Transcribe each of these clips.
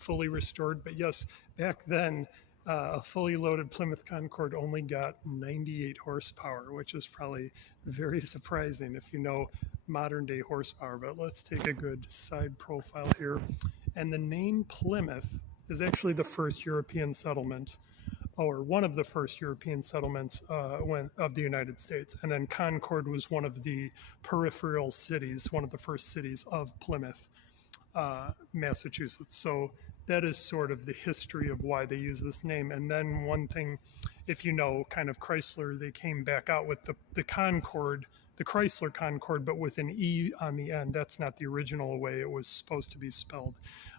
fully restored. But yes, back then, a fully loaded Plymouth Concord only got 98 horsepower, which is probably very surprising if you know modern day horsepower. But let's take a good side profile here. And the name Plymouth is actually the first European settlement, or one of the first European settlements of the United States. And then Concord was one of the peripheral cities, one of the first cities of Plymouth, Massachusetts. So that is sort of the history of why they use this name. And then one thing, if you know, kind of Chrysler, they came back out with the Concord, the Chrysler Concord, but with an E on the end. That's not the original way it was supposed to be spelled,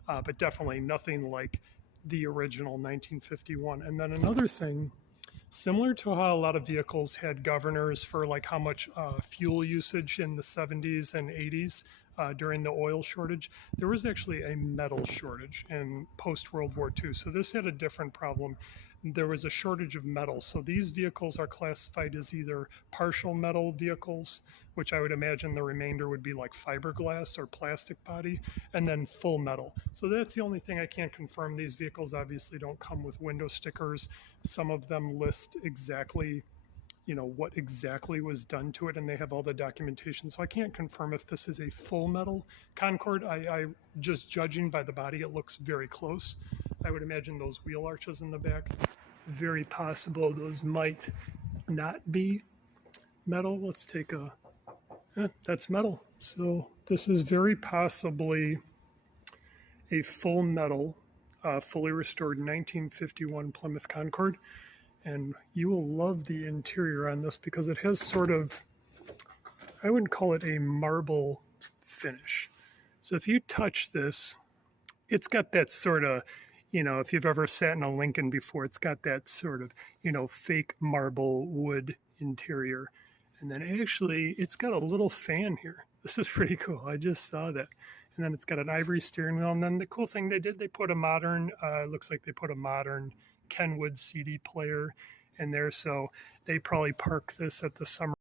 but definitely nothing like the original 1951. And then another thing, similar to how a lot of vehicles had governors for like how much fuel usage in the 70s and 80s during the oil shortage, there was actually a metal shortage in post-World War II. So this had a different problem. There was a shortage of metal. So these vehicles are classified as either partial metal vehicles, which I would imagine the remainder would be like fiberglass or plastic body, and then full metal. So that's the only thing I can't confirm. These vehicles obviously don't come with window stickers. Some of them list exactly, you know, what exactly was done to it, and they have all the documentation. So I can't confirm if this is a full metal Concord. I just judging by the body, it looks very close. I would imagine those wheel arches in the back, very possible those might not be metal. Let's take a, that's metal. So this is very possibly a full metal, fully restored 1951 Plymouth Concord. And you will love the interior on this because it has sort of, I wouldn't call it a marble finish. So if you touch this, it's got that sort of, you know, if you've ever sat in a Lincoln before, it's got that sort of, you know, fake marble wood interior. And then actually, it's got a little fan here. This is pretty cool. I just saw that. And then it's got an ivory steering wheel. And then the cool thing they did, they put a modern, looks like they put a modern Kenwood CD player in there. So they probably park this at the summer